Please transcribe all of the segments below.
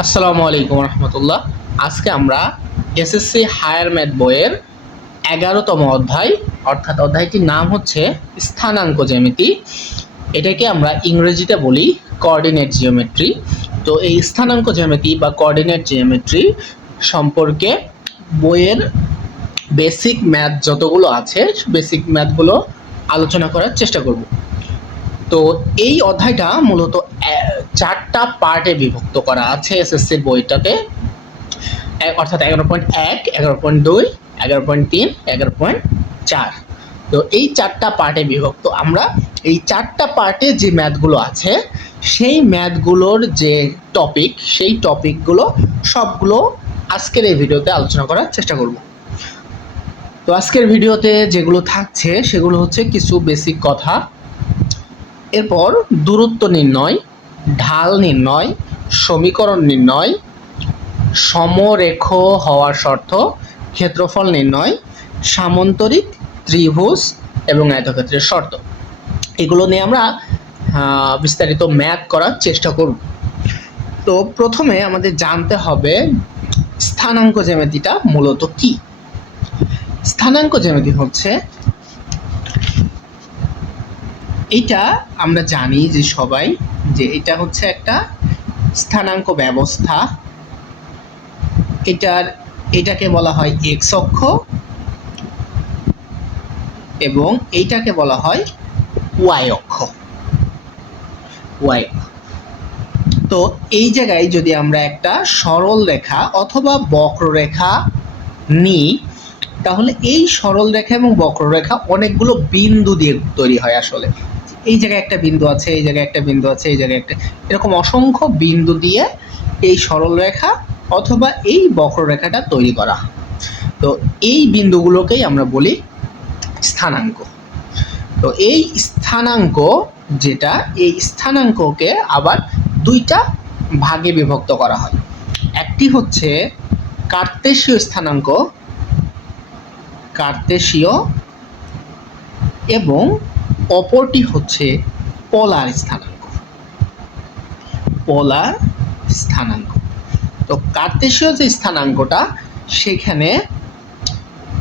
আসসালামু আলাইকুম রহমতুল্লাহ। আজকে আমরা এসএসসি হায়ার ম্যাথ বইয়ের এগারোতম অধ্যায়, অর্থাৎ অধ্যায়টির নাম হচ্ছে স্থানাঙ্ক জ্যামিতি। এটাকে আমরা ইংরেজিতে বলি কোঅর্ডিনেট জিওমেট্রি তো এই স্থানাঙ্ক জ্যামিতি বা কোঅর্ডিনেট জিওমেট্রি সম্পর্কে বইয়ের বেসিক ম্যাথ যতগুলো আছে বেসিক ম্যাথগুলো আলোচনা করার চেষ্টা করব। তো এই অধ্যায়টা মূলত চারটা পার্টে বিভক্ত করা আছে এসএসসির বইটাতে। অর্থাৎ এগারো পয়েন্ট এক, এগারো পয়েন্ট দুই, এগারো পয়েন্ট তিন, এগারো পয়েন্ট চার। তো এই চারটা পার্টে বিভক্ত। আমরা এই চারটা পার্টে যে ম্যাথগুলো আছে, সেই ম্যাথগুলোর যে টপিক সেই টপিকগুলো সবগুলো আজকের এই ভিডিওতে আলোচনা করার চেষ্টা করব। তো আজকের ভিডিওতে যেগুলো থাকছে, সেগুলো হচ্ছে কিছু বেসিক কথা। এরপর দূরত্ব নির্ণয়, ঢাল নির্ণয়, সমীকরণ নির্ণয়, সমরেখ হওয়ার শর্ত, ক্ষেত্রফল নির্ণয়, সামন্তরিক, ত্রিভুজ এবং আয়তক্ষেত্রের শর্ত। এগুলো নিয়ে আমরা বিস্তারিত ম্যাথ করার চেষ্টা করব। তো প্রথমে আমাদের জানতে হবে স্থানাঙ্ক জ্যামিতিটা মূলত কি? স্থানাঙ্ক জ্যামিতি হচ্ছে এটা আমরা জানি যে সবাই যে এটা হচ্ছে একটা স্থানাঙ্ক ব্যবস্থা। এটার, এটাকে বলা হয় এক্স অক্ষ এবং এইটাকে বলা হয় ওয়াই অক্ষ। ওয়াই তো এই জায়গায় যদি আমরা একটা সরল রেখা অথবা বক্ররেখা নিই, তাহলে এই সরল রেখা এবং বক্ররেখা অনেকগুলো বিন্দু দিয়ে তৈরি হয় আসলে। এই জায়গায় একটা বিন্দু আছে, এই জায়গায় একটা বিন্দু আছে, এই জায়গায় একটা এরকম অসংখ্য বিন্দু দিয়ে এই সরল রেখা অথবা এই বক্ররেখাটা তৈরি করা। তো এই বিন্দুগুলোকেই আমরা বলি স্থানাঙ্ক তো এই স্থানাঙ্ক যেটা, এই স্থানাঙ্ককে আবার দুইটা ভাগে বিভক্ত করা হয় একটি হচ্ছে কার্তেশীয় স্থানাঙ্ক কার্তেশীয় এবং অপরটি হচ্ছে পলার স্থানাঙ্ক। পলার স্থানাঙ্ক। তো কার্তেশীয় যে স্থানাঙ্কটা, সেখানে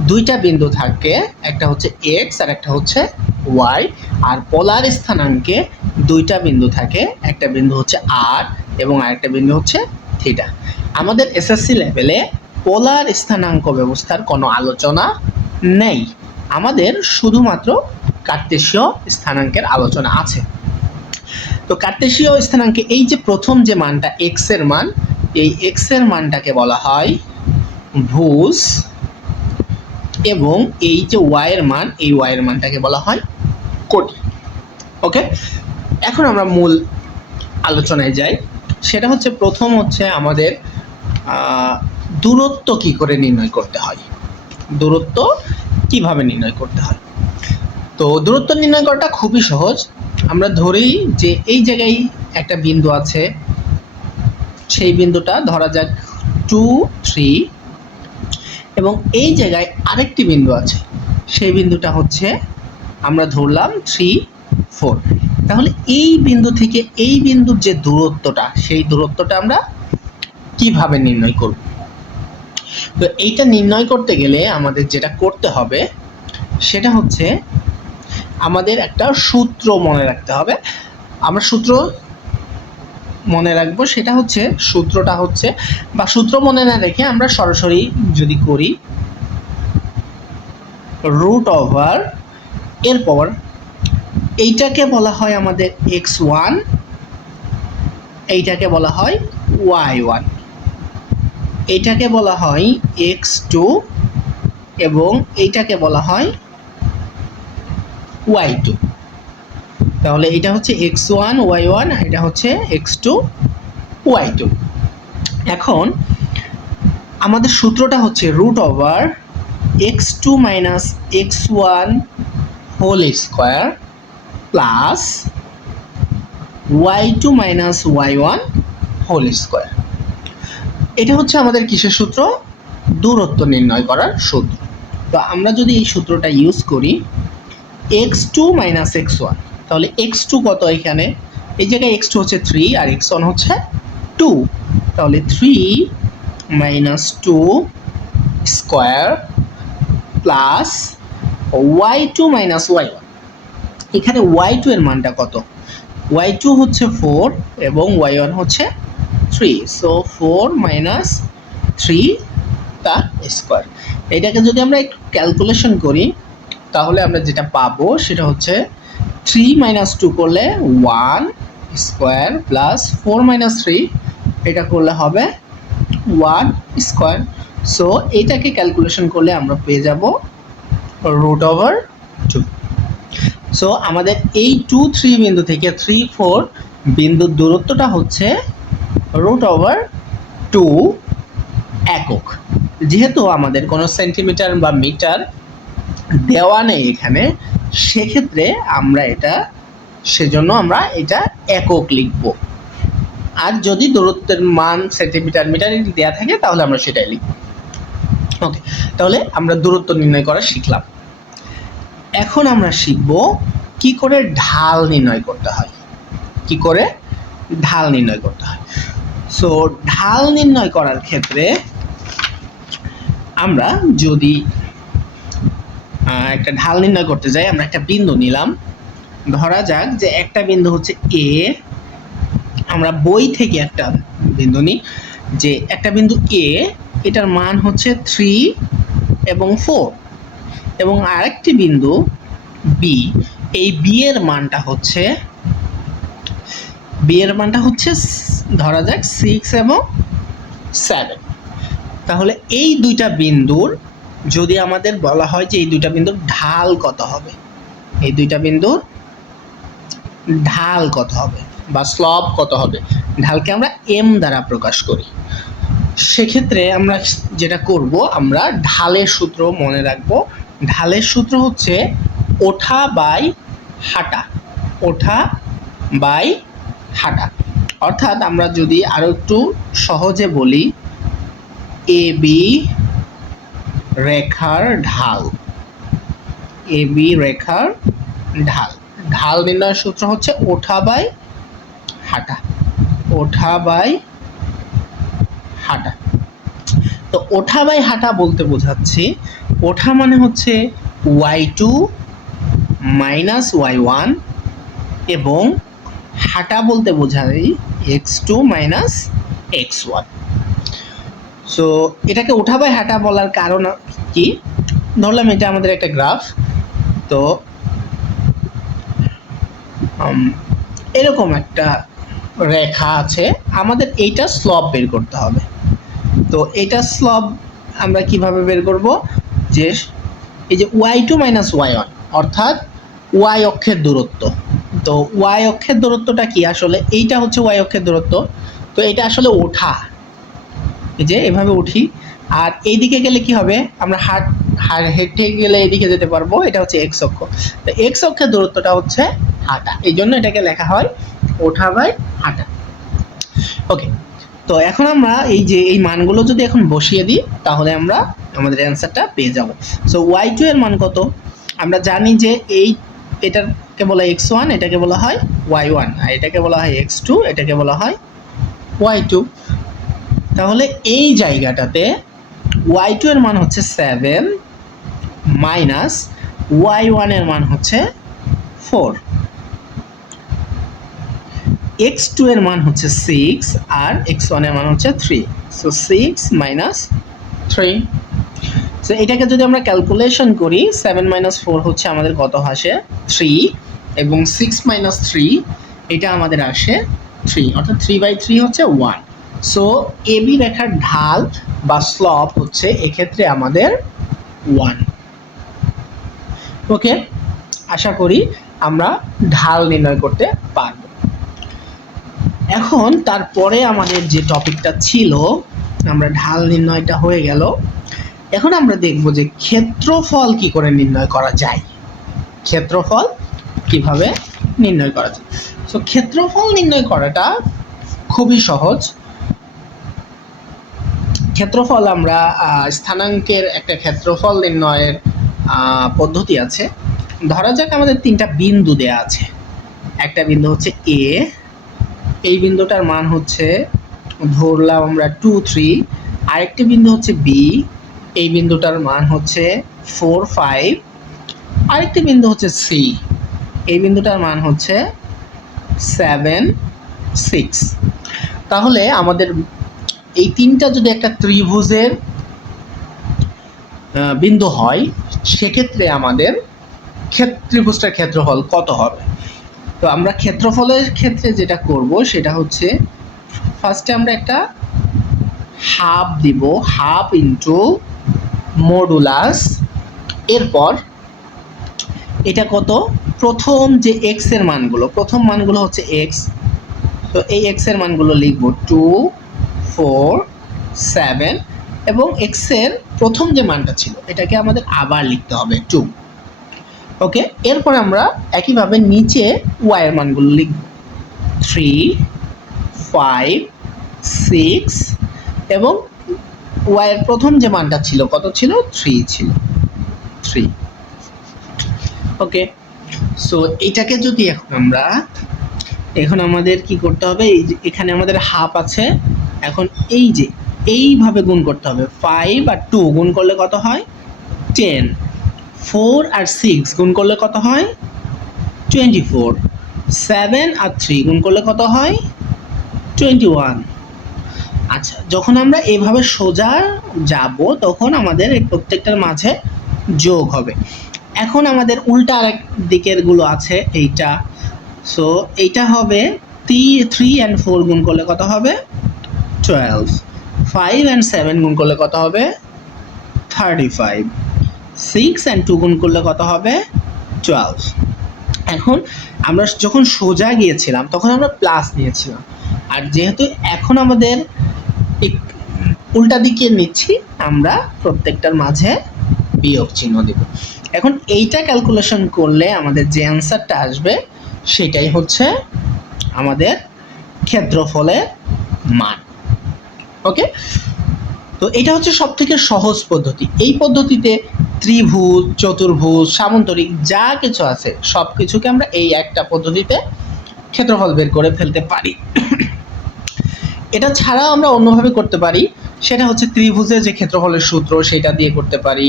দুইটা বিন্দু থাকে, একটা হচ্ছে এক্স আর একটা হচ্ছে ওয়াই আর পোলার স্থানাঙ্কে দুইটা বিন্দু থাকে, একটা বিন্দু হচ্ছে আর এবং আরেকটা বিন্দু হচ্ছে থিটা আমাদের এসএসসি লেভেলে পোলার স্থানাঙ্ক ব্যবস্থার কোনো আলোচনা নেই। আমাদের শুধুমাত্র কার্তেশীয় স্থানাঙ্কের আলোচনা আছে। তো কার্তেশীয় স্থানাঙ্কে এই যে প্রথম যে মানটা এক্সের মান, এই এক্সের মানটাকে বলা হয় ভুজ এবং এই যে ওয়াই এর মান, এই ওয়াই এর মানটাকে বলা হয় কোটি। ওকে? এখন আমরা মূল আলোচনায় যাই। সেটা হচ্ছে প্রথম হচ্ছে আমাদের দূরত্ব কি করে নির্ণয় করতে হয়? দূরত্ব কীভাবে নির্ণয় করতে হয়? তো দূরত্ব নির্ণয় করাটা খুবই সহজ। আমরা ধরি যে এই জায়গায় একটা বিন্দু আছে। সেই বিন্দুটা ধরা যাক টু থ্রি এবং এই জায়গায় আরেকটি বিন্দু আছে। সেই বিন্দুটা হচ্ছে আমরা ধরলাম থ্রি ফোর তাহলে এই বিন্দু থেকে এই বিন্দুর যে দূরত্বটা, সেই দূরত্বটা আমরা কীভাবে নির্ণয় করব? তো এইটা নির্ণয় করতে গেলে আমাদের যেটা করতে হবে, সেটা হচ্ছে আমাদের একটা সূত্র মনে রাখতে হবে। আমরা সূত্র মনে রাখব, সেটা হচ্ছে, সূত্রটা হচ্ছে, বা সূত্র মনে না রেখে আমরা সরাসরি যদি করি রুট ওভার এরপর এইটাকে বলা হয় আমাদের এক্স ওয়ান এইটাকে বলা হয় ওয়াই ওয়ান এইটাকে বলা হয় এক্স টু এবং এইটাকে বলা হয় ওয়াই টু তাহলে এটা হচ্ছে এক্স ওয়ান ওয়াই ওয়ান এটা হচ্ছে এক্স টু ওয়াই টু এখন আমাদের সূত্রটা হচ্ছে root over x two minus x one whole square plus y two minus y one whole square এটা হচ্ছে আমাদের কিসের সূত্র? দূরত্ব নির্ণয় করার সূত্র। তো আমরা যদি এই সূত্রটা ইউজ করি x two minus x one তাহলে এক্স টু কত এখানে? এই জায়গায় এক্স টু হচ্ছে থ্রি আর এক্স ওয়ান হচ্ছে টু তাহলে three minus two square plus y two minus y one এখানে ওয়াই টু এর মানটা কত? ওয়াই টু হচ্ছে ফোর এবং ওয়াই ওয়ান হচ্ছে three so four minus three তার স্কোয়ার এটাকে যদি আমরা একটু ক্যালকুলেশন করি তাহলে আমরা যেটা পাবো সেটা হচ্ছে থ্রি মাইনাস টু করলে one square plus four minus three এটা করলে হবে ওয়ান স্কোয়ার সো এইটাকে ক্যালকুলেশন করলে আমরা পেয়ে যাব রুট ওভার টু সো আমাদের এই টু থ্রি বিন্দু থেকে থ্রি ফোর বিন্দুর দূরত্বটা হচ্ছে রুট ওভার টু একক। যেহেতু আমাদের কোনো সেন্টিমিটার বা মিটার দেওয়া নেই এখানে, সেক্ষেত্রে আমরা এটা, সেজন্য আমরা এটা একক লিখব। আর যদি দূরত্বের মান, সেন্টিমিটার মিটারে দেওয়া থাকে, তাহলে আমরা সেটাই লিখব। ওকে, তাহলে আমরা দূরত্ব নির্ণয় করা শিখলাম। এখন আমরা শিখব কি করে ঢাল নির্ণয় করতে হয়। কি করে? ঢাল নির্ণয় করতে হয়। সো ঢাল নির্ণয় করার ক্ষেত্রে আমরা যদি একটা ঢাল নির্ণয় করতে যাই, আমরা একটা বিন্দু নিলাম। ধরা যাক যে একটা বিন্দু হচ্ছে এ আমরা বই থেকে একটা বিন্দু নিই, যে একটা বিন্দু এ এটার মান হচ্ছে থ্রি এবং ফোর এবং আরেকটি বিন্দু বি এই বি এর মানটা হচ্ছে বি এর মানটা হচ্ছে ধরা যাক সিক্স এবং সেভেন তাহলে এই দুইটা বিন্দুর যদি আমাদের বলা হয় যে এই দুইটা বিন্দুর ঢাল কত হবে? এই দুইটা বিন্দুর ঢাল কত হবে বা স্লব কত হবে? ঢালকে আমরা এম দ্বারা প্রকাশ করি। সেক্ষেত্রে আমরা যেটা করব, আমরা ঢালের সূত্র মনে রাখব। ঢালের সূত্র হচ্ছে ওঠা বাই হাঁটা। ওঠা বাই হাঁটা। অর্থাৎ আমরা যদি আরও একটু সহজে বলি এ বি রেখার ঢাল। এ বি রেখার ঢাল। ঢাল নির্ণয়ের সূত্র হচ্ছে ওঠা বাই হাঁটা। ওঠা বাই হাঁটা। তো ওঠা বাই হাঁটা বলতে বোঝাচ্ছি, ওঠা মানে হচ্ছে y two minus y one এবং হাঁটা বলতে বোঝাই x two minus x one so এটাকে ওঠা বাই হাঁটা বলার কারণ কি? ধরলাম এটা আমাদের একটা গ্রাফ তো এরকম একটা রেখা আছে। আমাদের এইটা স্লব বের করতে হবে। তো, এটা স্লব আমরা কীভাবে বের করব? যে, এই যে y two minus y one অর্থাৎ ওয়াই অক্ষের দূরত্ব। তো ওয়াই অক্ষের দূরত্বটা কি? আসলে এইটা হচ্ছে ওয়াই অক্ষের দূরত্ব। তো, এটা আসলে ওঠা। যে এভাবে উঠি। আর এইদিকে গেলে কি হবে? আমরা হাট হাট, হেঁটে গেলে এদিকে যেতে পারব। এটা হচ্ছে এক্স অক্ষ। তো এক্স অক্ষের দূরত্বটা হচ্ছে হাঁটা। এই জন্য এটাকে লেখা হয় ওঠা বাই হাঁটা। ওকে তো এখন আমরা এই যে, এই মানগুলো যদি এখন বসিয়ে দিই, তাহলে আমরা আমাদের অ্যান্সারটা পেয়ে যাব। সো ওয়াই টু এর মান কত? আমরা জানি যে এই এটাকে বলা এক্স ওয়ান এটাকে বলা হয় ওয়াই ওয়ান আর এটাকে বলা হয় এক্স টু এটাকে বলা হয় ওয়াই টু তাহলে এই জায়গাটাতে ওয়াই টু এর মান হচ্ছে সেভেন মাইনাস ওয়াই ওয়ানের মান হচ্ছে ফোর এক্স টু এর মান হচ্ছে সিক্স আর এক্স ওয়ানের মান হচ্ছে three so six minus three so এটাকে যদি আমরা ক্যালকুলেশন করি সেভেন মাইনাস ফোর হচ্ছে আমাদের কত আসে? থ্রি এবং সিক্স মাইনাস থ্রি এটা আমাদের আসে থ্রি অর্থাৎ থ্রি বাই থ্রি হচ্ছে ওয়ান সো এবি রেখার ঢাল বা স্লপ হচ্ছে এক্ষেত্রে আমাদের ওয়ান ওকে আশা করি আমরা ঢাল নির্ণয় করতে পারব। এখন তারপরে আমাদের যে টপিকটা ছিল, আমরা ঢাল নির্ণয়টা হয়ে গেল। এখন আমরা দেখব যে ক্ষেত্রফল কি করে নির্ণয় করা যায়। ক্ষেত্রফল কীভাবে নির্ণয় করা যায়। তো ক্ষেত্রফল নির্ণয় করাটা খুবই সহজ। ক্ষেত্রফল আমরা স্থানাঙ্কের একটা ক্ষেত্রফল নির্ণয়ের পদ্ধতি আছে। ধরা যাক আমাদের তিনটা বিন্দু দেয়া আছে। একটা বিন্দু হচ্ছে এ এই বিন্দুটার মান হচ্ছে, ধরলাম আমরা টু থ্রি আরেকটি বিন্দু হচ্ছে বি এই বিন্দুটার মান হচ্ছে ফোর ফাইভ আরেকটি বিন্দু হচ্ছে সি এই বিন্দুটার মান হচ্ছে সেভেন সিক্স তাহলে আমাদের এই তিনটা যদি একটা ত্রিভুজের বিন্দু হয়, সেক্ষেত্রে আমাদের ত্রিভুজটার ক্ষেত্রফল কত হবে? তো আমরা ক্ষেত্রফলের ক্ষেত্রে যেটা করব, সেটা হচ্ছে ফার্স্টে আমরা একটা হাফ দিব হাফ ইন্টু মডুলাস এরপর এটা কত? প্রথম যে এক্সের মানগুলো, প্রথম মানগুলো হচ্ছে এক্স তো এই এক্সের মানগুলো লিখব টু ফোর সেভেন এবং এক্সের প্রথম যে মানটা ছিল, এটাকে আমাদের আবার লিখতে হবে টু ওকে এরপর আমরা একইভাবে নিচে ওয়াই এর মানগুলো লিখব। থ্রি ফাইভ সিক্স এবং ওয়াই এর প্রথম যে মানটা ছিল, কত ছিল? থ্রি ছিল। থ্রি ওকে সো এটাকে যদি এখন আমরা, এখন আমাদের কি করতে হবে? এই এখানে আমাদের হাফ আছে এখন এই যে, এইভাবে গুণ করতে হবে। ফাইভ আর টু গুণ করলে কত হয়? টেন ফোর আর সিক্স গুণ করলে কত হয়? টোয়েন্টি ফোর সেভেন আর থ্রি গুণ করলে কত হয়? টোয়েন্টি ওয়ান আচ্ছা যখন আমরা এইভাবে সোজা যাব, তখন আমাদের এই প্রত্যেকটার মাঝে যোগ হবে। এখন আমাদের উল্টা আরেক দিকেরগুলো আছে, এইটা। সো এইটা হবে থ্রি থ্রি অ্যান্ড ফোর গুণ করলে কত হবে? টুয়েলভ ফাইভ অ্যান্ড সেভেন গুণ করলে কত হবে? Thirty five six and two গুণ করলে কত হবে? টুয়েলভ এখন আমরা যখন সোজা গিয়েছিলাম, তখন আমরা প্লাস নিয়েছিলাম। আর যেহেতু এখন আমাদের উল্টা দিকে নিচ্ছি, আমরা প্রত্যেকটার মাঝে বিয়োগ চিহ্ন দেব। এখন এইটা ক্যালকুলেশন করলে আমাদের যে অ্যান্সারটা আসবে, সেটাই হচ্ছে আমাদের ক্ষেত্রফলের মান। ওকে তো এটা হচ্ছে সব থেকে সহজ পদ্ধতি। এই পদ্ধতিতে ত্রিভুজ, চতুর্ভুজ, সামন্তরিক যা কিছু আছে সব কিছুকে আমরা এই একটা পদ্ধতিতে ক্ষেত্রফল বের করে ফেলতে পারি। এটা ছাড়াও আমরা অন্যভাবে করতে পারি, সেটা হচ্ছে ত্রিভুজের যে ক্ষেত্রফলের সূত্র, সেটা দিয়ে করতে পারি।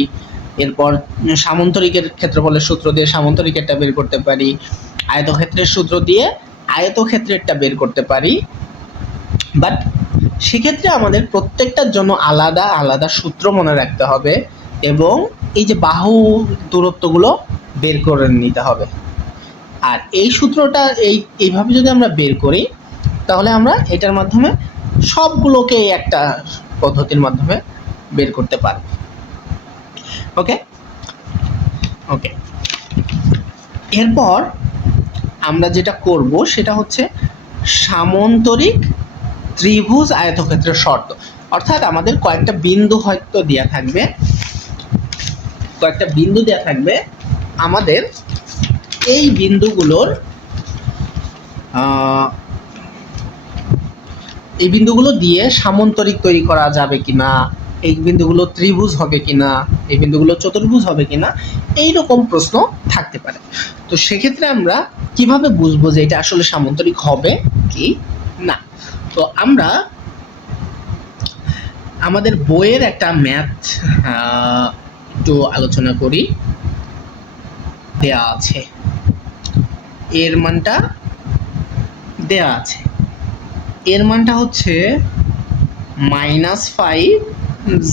এরপর সামন্তরিকের ক্ষেত্রফলের সূত্র দিয়ে সামন্তরিকেরটা বের করতে পারি। আয়তক্ষেত্রের সূত্র দিয়ে আয়তক্ষেত্রেরটা বের করতে পারি। বাট সেক্ষেত্রে আমাদের প্রত্যেকটার জন্য আলাদা আলাদা সূত্র মনে রাখতে হবে এবং এই যে বাহু দূরত্বগুলো বের করে নিতে হবে। আর এই সূত্রটা এই, এইভাবে যদি আমরা বের করি, তাহলে আমরা এটার মাধ্যমে সবগুলোকে একটা পদ্ধতির মাধ্যমে বের করতে পারব। ওকে? ওকে। এরপর আমরা যেটা করব সেটা হচ্ছে সামন্তরিক ত্রিভুজ আয়তক্ষেত্রের শর্ত। অর্থাৎ আমাদের কয়েকটা বিন্দু হয়তো দেয়া থাকবে। কয়েকটা বিন্দু দেয়া থাকবে। আমাদের এই বিন্দুগুলোর এই বিন্দুগুলো দিয়ে সামন্তরিক তৈরি করা যাবে কিনা, এই বিন্দুগুলো ত্রিভুজ হবে কিনা, এই বিন্দুগুলো চতুর্ভুজ হবে কিনা এই রকম প্রশ্ন থাকতে পারে। তো সেক্ষেত্রে আমরা কীভাবে বুঝব যে এটা আসলে সামন্তরিক হবে কি না? তো আমরা আমাদের বইয়ের একটা ম্যাথ একটু আলোচনা করি। দেয়া আছে। এর মানটা দেয়া আছে। এর মানটা হচ্ছে মাইনাস ফাইভ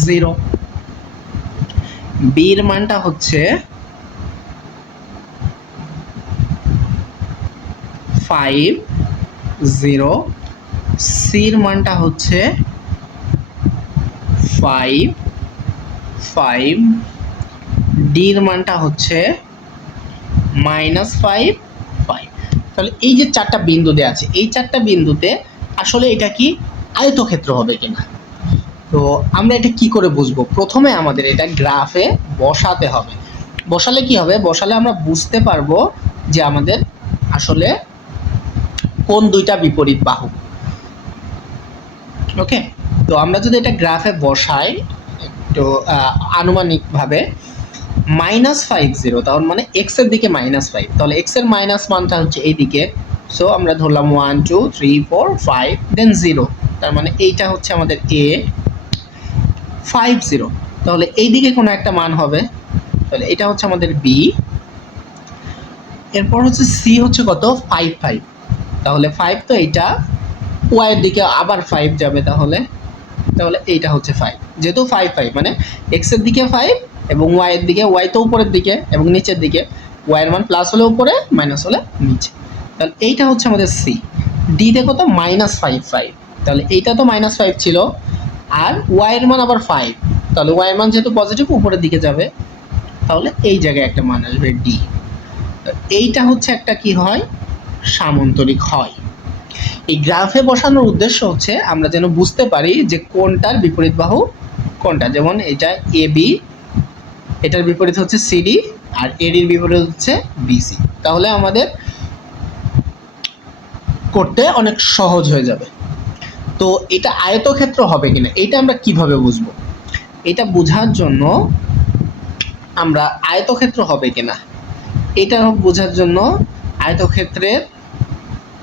জিরো। বির মানটা হচ্ছে ফাইভ জিরো। সির মানটা হচ্ছে ফাইভ ফাইভ ডির মানটা হচ্ছে মাইনাস ফাইভ ফাইভ তাহলে এই যে চারটা বিন্দু দেওয়া আছে, এই চারটা বিন্দুতে আসলে এটা কি আয়তক্ষেত্র হবে কিনা? তো আমরা এটা কি করে বুঝব? প্রথমে আমাদের এটা গ্রাফে বসাতে হবে। বসালে কি হবে? বসালে আমরা বুঝতে পারব যে আমাদের আসলে কোন দুইটা বিপরীত বাহু। ওকে তো আমরা যদি এটা গ্রাফে বসাই একটু আনুমানিকভাবে মাইনাস ফাইভ জিরো তাহলে মানে এক্সের দিকে মাইনাস ফাইভ তাহলে এক্সের মাইনাস মানটা হচ্ছে এই দিকে সো আমরা ধরলাম one two three four five then zero তার মানে এইটা হচ্ছে আমাদের এ ফাইভ জিরো তাহলে এই দিকে কোনো একটা মান হবে। তাহলে এটা হচ্ছে আমাদের বি এরপর হচ্ছে সি হচ্ছে কত? ফাইভ ফাইভ তাহলে ফাইভ তো এইটা। ওয়াইয়ের দিকে আবার ফাইভ যাবে তাহলে। তাহলে এইটা হচ্ছে ফাইভ যেহেতু ফাইভ ফাইভ মানে এক্সের দিকে ফাইভ এবং ওয়াইয়ের দিকে ওয়াই তো উপরের দিকে এবং নিচের দিকে। ওয়াইয়ের মান প্লাস হলে উপরে মাইনাস হলে নিচে। তাহলে এইটা হচ্ছে আমাদের সি ডিতে কত মাইনাস ফাইভ ফাইভ তাহলে এইটা তো মাইনাস ফাইভ ছিল। আর ওয়াইয়ের মান আবার ফাইভ তাহলে ওয়াইয়ের মান যেহেতু পজিটিভ উপরের দিকে যাবে। তাহলে এই জায়গায় একটা মান আসবে ডি এইটা হচ্ছে একটা কি হয়? সামন্তরিক হয়। এই গ্রাফে বসানোর উদ্দেশ্য হচ্ছে আমরা যেন বুঝতে পারি যে কোনটার বিপরীত বাহু কোনটা। যেমন এটা এ বি এটার বিপরীত হচ্ছে সিডি আর এডির বিপরীত হচ্ছে বিসি তাহলে আমাদের করতে অনেক সহজ হয়ে যাবে। তো এটা আয়তক্ষেত্র হবে কিনা, এটা আমরা কীভাবে বুঝব? এটা বোঝার জন্য আমরা আয়তক্ষেত্র হবে কিনা, এটা বোঝার জন্য আয়তক্ষেত্রের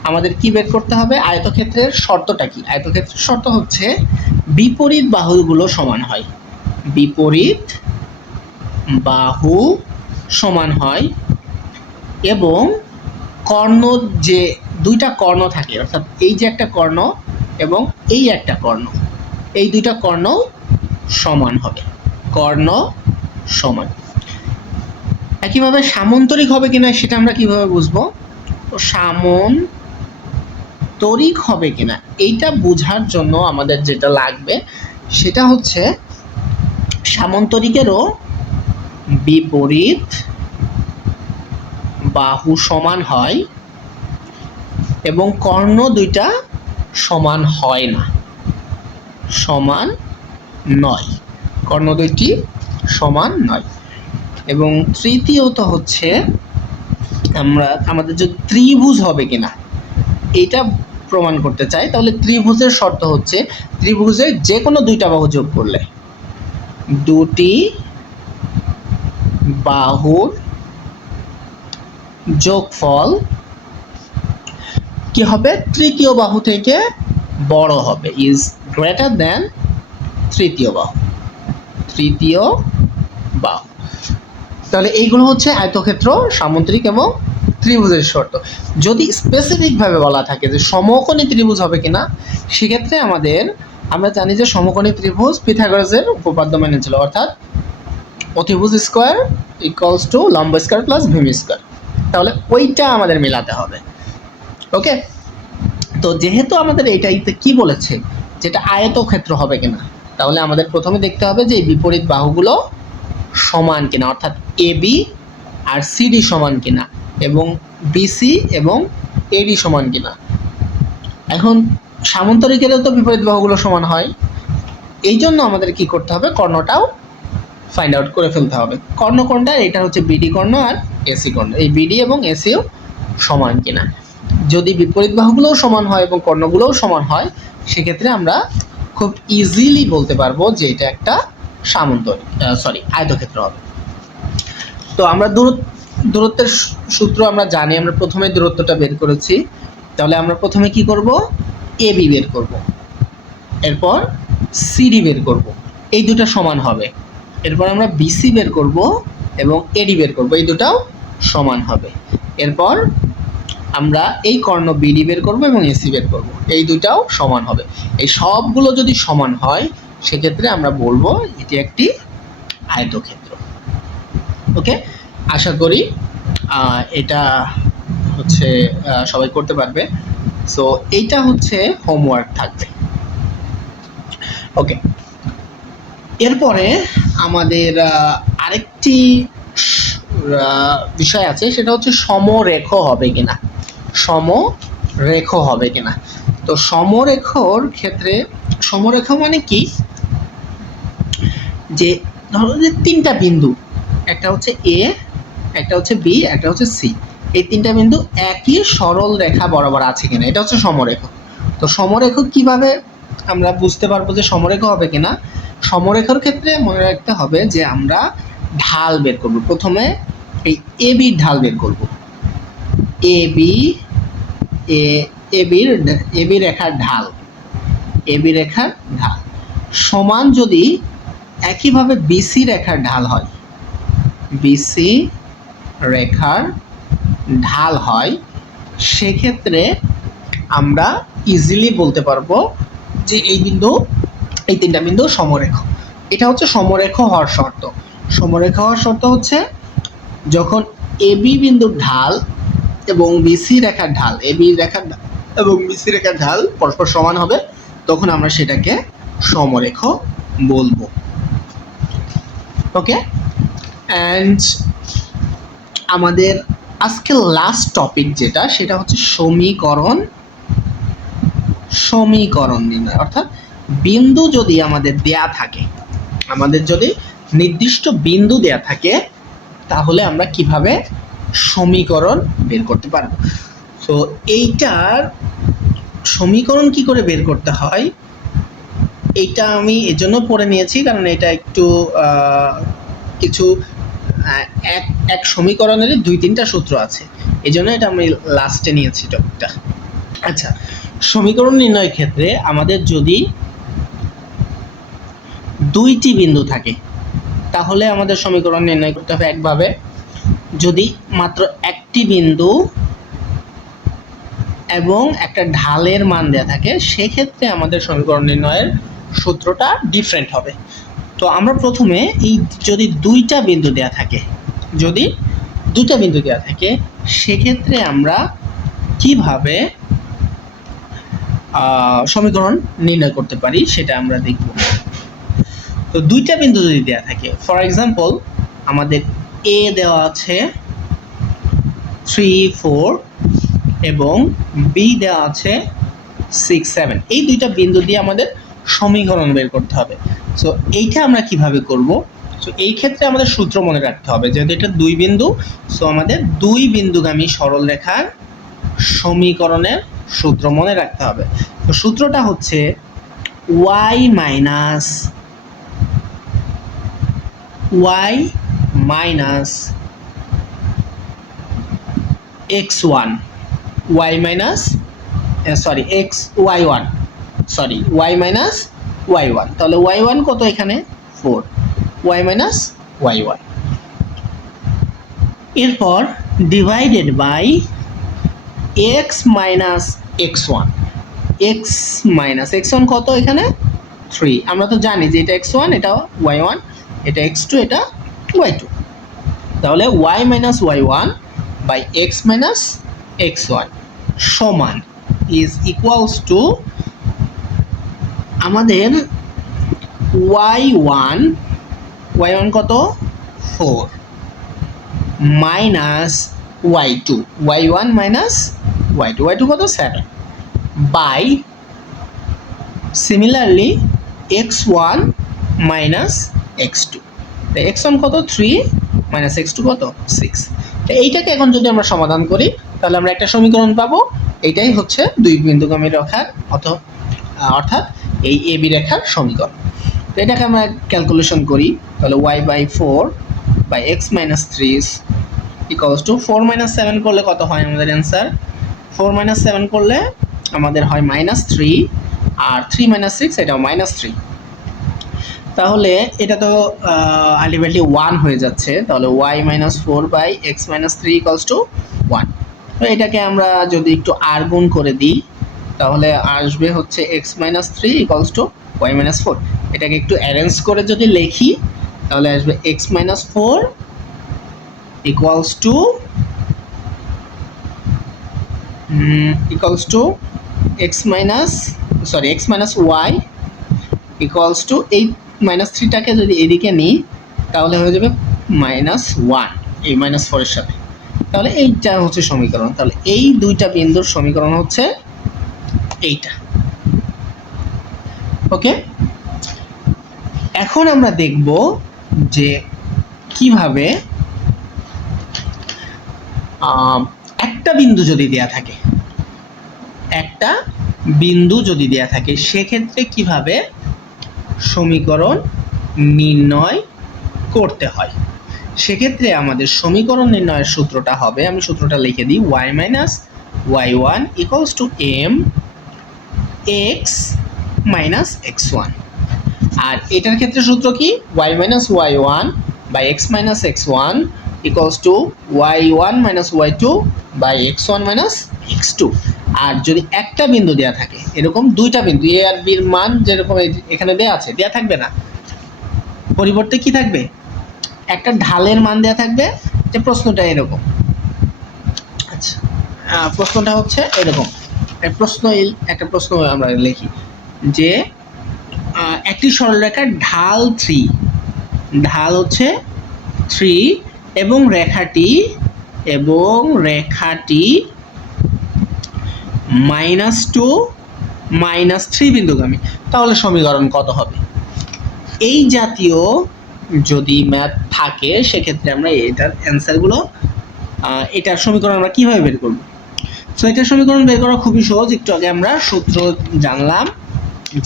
আমাদের কি বের করতে হবে? আয়তক্ষেত্রের শর্তটা কি? আয়তক্ষেত্রের শর্ত হচ্ছে বিপরীত বাহুগুলো সমান হয়। বিপরীত বাহু সমান হয় এবং কর্ণ যে দুইটা কর্ণ থাকে, অর্থাৎ এই যে একটা কর্ণ এবং এই একটা কর্ণ, এই দুইটা কর্ণ সমান হবে। কর্ণ সমান। একইভাবে সামন্তরিক হবে কিনা সেটা আমরা কীভাবে বুঝব? তো সামন্তরিক হবে কিনা, এইটা বোঝার জন্য আমাদের যেটা লাগবে, সেটা হচ্ছে সামন্তরিকেরও বিপরীত বাহু সমান হয় এবং কর্ণ দুইটা সমান হয় না, সমান নয়, কর্ণ দুইটি সমান নয়। এবং তৃতীয়ত হচ্ছে আমরা, আমাদের যে ত্রিভুজ হবে কিনা, এটা প্রমাণ করতে চাই, তাহলে ত্রিভুজের শর্ত হচ্ছে ত্রিভুজের যে কোনো দুইটা বাহু যোগ করলে। দুটি বাহুর যোগফল কি হবে? তৃতীয় বাহু থেকে বড় হবে ইজ গ্রেটার দেন তৃতীয় বাহু। তৃতীয় বাহু। তাহলে এইগুলো হচ্ছে আয়তক্ষেত্র, সামুদ্রিক এবং ত্রিভুজের শর্ত। যদি স্পেসিফিকভাবে বলা থাকে যে সমকোণী ত্রিভুজ হবে কিনা, সেক্ষেত্রে আমাদের, আমরা জানি যে সমকোণী ত্রিভুজ পিথাগোরাসের উপপাদ্য মেনে ছিল অর্থাৎ অতিভুজ স্কোয়ার ইকুয়ালস টু লম্ব স্কোয়ার প্লাস ভূমি স্কোয়ার তাহলে ওইটা আমাদের মেলাতে হবে। ওকে তো যেহেতু আমাদের এইটাইতে কি বলেছে, যেটা আয়তক্ষেত্র হবে কিনা, তাহলে আমাদের প্রথমে দেখতে হবে যে বিপরীত বাহুগুলো সমান কিনা, অর্থাৎ এ বি আর সিডি সমান কিনা। এবং বিসি এবং এডি সমান কিনা। এখন সামন্তরিকেরও তো বিপরীত বাহুগুলো সমান হয়। এই জন্য আমাদের কি করতে হবে? কর্ণটাও ফাইন্ড আউট করে ফেলতে হবে। কর্ণ কোনটা? এটা হচ্ছে বিডি কর্ণ আর এসি কর্ণ। এই বিডি এবং এসিও সমান কিনা। যদি বিপরীত বাহুগুলোও সমান হয় এবং কর্ণগুলোও সমান হয়, সেক্ষেত্রে আমরা খুব ইজিলি বলতে পারব যে এটা একটা সামন্তরিক সরি আয়তক্ষেত্র হবে। তো আমরা দূরত্ব দূরত্বের সূত্র আমরা জানি, আমরা প্রথমে দূরত্বটা বের করেছি। তাহলে আমরা প্রথমে কি করব? এ বি বের করব। এরপর সিডি বের করব। এই দুটো সমান হবে। এরপর আমরা বিসি বের করব এবং এডি বের করব। এই দুটাও সমান হবে। এরপর আমরা এই কর্ণ বিডি বের করব এবং এসি বের করব। এই দুটাও সমান হবে। এই সবগুলো যদি সমান হয়, সেক্ষেত্রে আমরা বলব এটি একটি আয়তক্ষেত্র। ওকে আশা করি এটা হচ্ছে সবাই করতে পারবে। সো এইটা হচ্ছে হোমওয়ার্ক থাকবে। ওকে এরপরে আমাদের আরেকটি বিষয় আছে, সেটা হচ্ছে সমরেখ হবে কিনা। সমরেখ হবে কিনা। তো সমরেখর ক্ষেত্রে, সমরেখ মানে কি? যে, ধরো যে তিনটা বিন্দু, একটা হচ্ছে এ একটা হচ্ছে বি একটা হচ্ছে সি এই তিনটা বিন্দু একই সরল রেখা বরাবর আছে কিনা, এটা হচ্ছে সমরেখ। তো সমরেখ কীভাবে আমরা বুঝতে পারব যে সমরেখ হবে কিনা? সমরেখার ক্ষেত্রে মনে রাখতে হবে যে আমরা ঢাল বের করব। প্রথমে এই এ বির ঢাল বের করব। এ বি এ এ বির এ বি রেখার ঢাল। এবি রেখার ঢাল। সমান যদি একইভাবে বিসি রেখার ঢাল হয় বিসি রেখার ঢাল হয়, সেক্ষেত্রে আমরা ইজিলি বলতে পারব যে এই বিন্দু, এই তিনটা বিন্দু সমরেখ। এটা হচ্ছে সমরেখ হওয়ার শর্ত। সমরেখ হওয়ার শর্ত হচ্ছে যখন এবি বিন্দুর ঢাল এবং বিসি রেখার ঢাল এবি রেখার এবং বিসি রেখার ঢাল পরস্পর সমান হবে, তখন আমরা সেটাকে সমরেখ বলব। ওকে অ্যান্ড আমাদের আজকের লাস্ট টপিক যেটা, সেটা হচ্ছে সমীকরণ সমীকরণ নির্ণয়। অর্থাৎ বিন্দু যদি আমাদের দেয়া থাকে, আমাদের যদি নির্দিষ্ট বিন্দু দেয়া থাকে, তাহলে আমরা কীভাবে সমীকরণ বের করতে পারব? তো এইটার সমীকরণ কি করে বের করতে হয়? এইটা আমি এজন্য পড়ে নিয়েছি, কারণ এটা একটু কিছু এক এক সমীকরণের দুই তিনটা সূত্র আছে। এই জন্য এটা আমি লাস্টে নিয়েছি টপিকটা। আচ্ছা সমীকরণ নির্ণয়ের ক্ষেত্রে আমাদের যদি দুইটি বিন্দু থাকে, তাহলে আমাদের সমীকরণ নির্ণয় করতে হবে একভাবে। যদি মাত্র একটি বিন্দু এবং একটা ঢালের মান দেওয়া থাকে, সেক্ষেত্রে আমাদের সমীকরণ নির্ণয়ের সূত্রটা ডিফারেন্ট হবে। তো আমরা প্রথমে এই যদি দুইটা বিন্দু দেওয়া থাকে, যদি দুটা বিন্দু দেওয়া থাকে, সেক্ষেত্রে আমরা কীভাবে সমীকরণ নির্ণয় করতে পারি সেটা আমরা দেখব। তো দুইটা বিন্দু যদি দেওয়া থাকে ফর এক্সাম্পল আমাদের এ দেওয়া আছে থ্রি ফোর এবং বি দেওয়া আছে সিক্স সেভেন এই দুইটা বিন্দু দিয়ে আমাদের সমীকরণ বের করতে হবে। সো এইটা আমরা কীভাবে করব? সো এই ক্ষেত্রে আমাদের সূত্র মনে রাখতে হবে, যেহেতু এটা দুই বিন্দু সো আমাদের দুই বিন্দুগামী সরল রেখার সমীকরণের সূত্র মনে রাখতে হবে। তো সূত্রটা হচ্ছে y minus y minus x one y minus sorry x y one sorry y minus y one তাহলে ওয়াই ওয়ান কত এখানে? Four y minus y one এরপর divided by x minus x one x minus x one কত এখানে? Three আমরা তো জানি যে এটা এক্স ওয়ান এটা ওয়াই ওয়ান এটা এক্স টু এটা ওয়াই টু তাহলে y minus y one by x minus x one সমান ইজ ইকুয়ালস টু আমাদের ওয়াই ওয়ান ওয়াই ওয়ান কত? Four minus y two y one minus y two y two কত? Seven by similarly x one minus x two তো x one কত? Three minus x two কত? Six তো এইটাকে এখন যদি আমরা সমাধান করি, তাহলে আমরা একটা সমীকরণ পাবো। এটাই হচ্ছে দুই বিন্দুগামী রেখার অত অর্থাৎ এই এ বি রেখার সমীকরণ। তো এটাকে আমরা ক্যালকুলেশন করি, তাহলে y by four by x minus three equals to four minus seven করলে কত হয় আমাদের অ্যান্সার ফোর মাইনাস সেভেন করলে আমাদের হয় মাইনাস থ্রি আর থ্রি মাইনাস সিক্স এটাও মাইনাস থ্রি তাহলে এটা তো আলটিমেটলি ওয়ান হয়ে যাচ্ছে, তাহলে y minus four by x minus three equals to one তো এটাকে আমরা যদি একটু আর গুণ করে দিই তাহলে আসবে হচ্ছে x minus three equals to y minus four এটাকে একটু অ্যারেঞ্জ করে যদি লিখি, তাহলে আসবে x minus four equals to equals to x minus sorry x minus y equals to এই মাইনাস থ্রিটাকে যদি এদিকে নিই, তাহলে হয়ে যাবে মাইনাস ওয়ান এই মাইনাস ফোরের সাথে। তাহলে এইটা হচ্ছে সমীকরণ। তাহলে এই দুইটা বিন্দুর সমীকরণ হচ্ছে এইটা। ওকে এখন আমরা দেখব যে কীভাবে একটা বিন্দু যদি দেয়া থাকে, একটা বিন্দু যদি দেয়া থাকে, সেক্ষেত্রে কীভাবে সমীকরণ নির্ণয় করতে হয়? সেক্ষেত্রে আমাদের সমীকরণ নির্ণয়ের সূত্রটা হবে, আমি সূত্রটা লিখে দিই y minus y one equals to m x minus x one আর এটার ক্ষেত্রে সূত্র কি? Y minus y one by x minus x one equals to y one minus y two by x one minus x two আর যদি একটা বিন্দু দেওয়া থাকে, এরকম দুইটা বিন্দু এ আর বির মান যেরকম এখানে দেওয়া আছে দেওয়া থাকবে না। পরিবর্তে কি থাকবে? একটা ঢালের মান দেওয়া থাকবে, যে প্রশ্নটা এরকম। আচ্ছা প্রশ্নটা হচ্ছে এরকম। প্রশ্ন একটা প্রশ্ন আমরা লিখি যে একটি সরলরেখার ঢাল থ্রি। ঢাল হচ্ছে থ্রি এবং রেখাটি এবং রেখাটি মাইনাস টু মাইনাস থ্রি বিন্দুগামী। তাহলে সমীকরণ কত হবে? এই জাতীয় যদি ম্যাথ থাকে, সেক্ষেত্রে আমরা এটার অ্যান্সারগুলো এটার সমীকরণ আমরা কীভাবে বের করব? সো এটার সমীকরণ বের করা খুবই সহজ। একটু আগে আমরা সূত্র জানলাম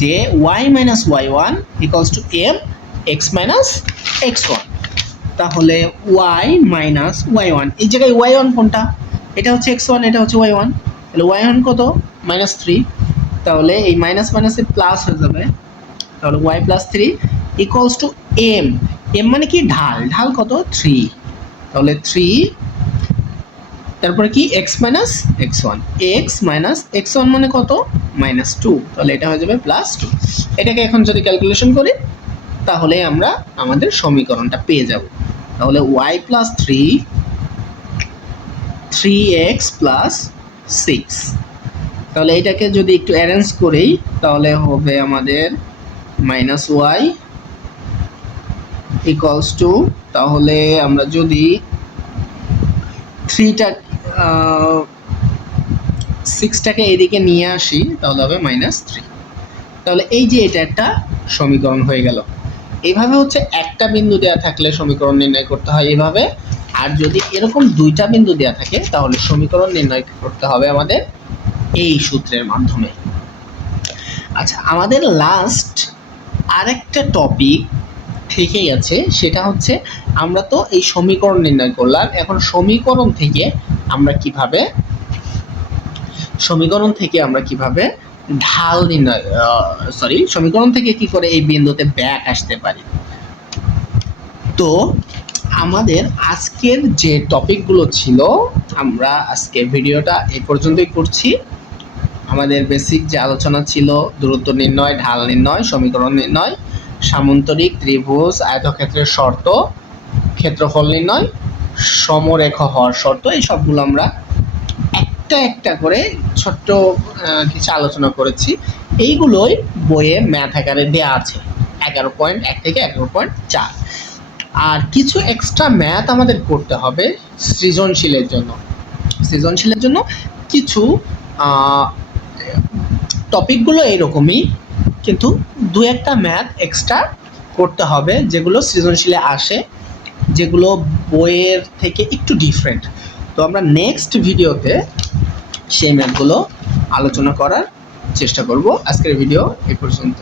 যে y minus y one equals to m x minus x one তাহলে ওয়াই মাইনাস ওয়াই ওয়ান এই জায়গায় ওয়াই ওয়ান কোনটা? এটা হচ্ছে এক্স ওয়ান এটা হচ্ছে ওয়াই ওয়ান তাহলে ওয়াই ওয়ান কত? মাইনাস থ্রি তাহলে এই মাইনাস মাইনাসে প্লাস হয়ে যাবে। তাহলে y plus three equals to m m মানে কি? ঢাল। ঢাল কত? থ্রি তাহলে থ্রি তারপরে কি? X minus x one x minus x one মানে কত? মাইনাস টু তাহলে এটা হয়ে যাবে প্লাস টু এটাকে এখন যদি ক্যালকুলেশন করি, তাহলে আমরা আমাদের সমীকরণটা পেয়ে যাব। তাহলে y plus three three x plus six তাহলে এটাকে যদি একটু অ্যারেঞ্জ করি, তাহলে হবে আমাদের মাইনাস ওয়াই ইকুয়ালস টু তাহলে আমরা যদি থ্রিটা সিক্সটাকে এদিকে নিয়ে আসি, তাহলে হবে মাইনাস থ্রি তাহলে এই যে এটা একটা সমীকরণ হয়ে গেল। এইভাবে হচ্ছে একটা বিন্দু দেওয়া থাকলে সমীকরণ নির্ণয় করতে হয় এইভাবে আর যদি এরকম দুইটা বিন্দু দেওয়া থাকে, তাহলে সমীকরণ নির্ণয় করতে হবে আমাদের এই সূত্রের মাধ্যমে। আচ্ছা আমাদের লাস্ট আরেকটা টপিক থেকেই আছে, সেটা হচ্ছে আমরা তো এই সমীকরণ নির্ণয় করলাম। এখন সমীকরণ থেকে আমরা কীভাবে, সমীকরণ থেকে আমরা কীভাবে ঢাল নির্ণয় সরি সমীকরণ থেকে কি করে এই বিন্দুতে ব্যাক আসতে পারি? তো আমাদের আজকের যে টপিকগুলো ছিল, আমরা আজকে ভিডিওটা এই পর্যন্তই করছি। আমাদের বেসিক যে আলোচনা ছিল, দূরত্ব নির্ণয়, ঢাল নির্ণয়, সমীকরণ নির্ণয় সামন্তরিক, ত্রিভুজ, আয়তক্ষেত্রের শর্ত, ক্ষেত্রফল নির্ণয়, সমরেখ হওয়ার শর্ত, এই সবগুলো আমরা একটা একটা করে ছোট্ট কিছু আলোচনা করেছি। এইগুলোই বইয়ে ম্যাথ আকারে দেওয়া আছে, এগারো পয়েন্ট এক থেকে এগারো পয়েন্ট চার। আর কিছু এক্সট্রা ম্যাথ আমাদের করতে হবে সৃজনশীলের জন্য। সৃজনশীলের জন্য কিছু টপিকগুলো এরকমই কিন্তু দু একটা ম্যাথ এক্সট্রা করতে হবে যেগুলো সৃজনশীলে আসে, যেগুলো বইয়ের থেকে একটু ডিফারেন্ট তো আমরা নেক্সট ভিডিওতে সেই ম্যাথগুলো আলোচনা করার চেষ্টা করব। আজকের ভিডিও এ পর্যন্ত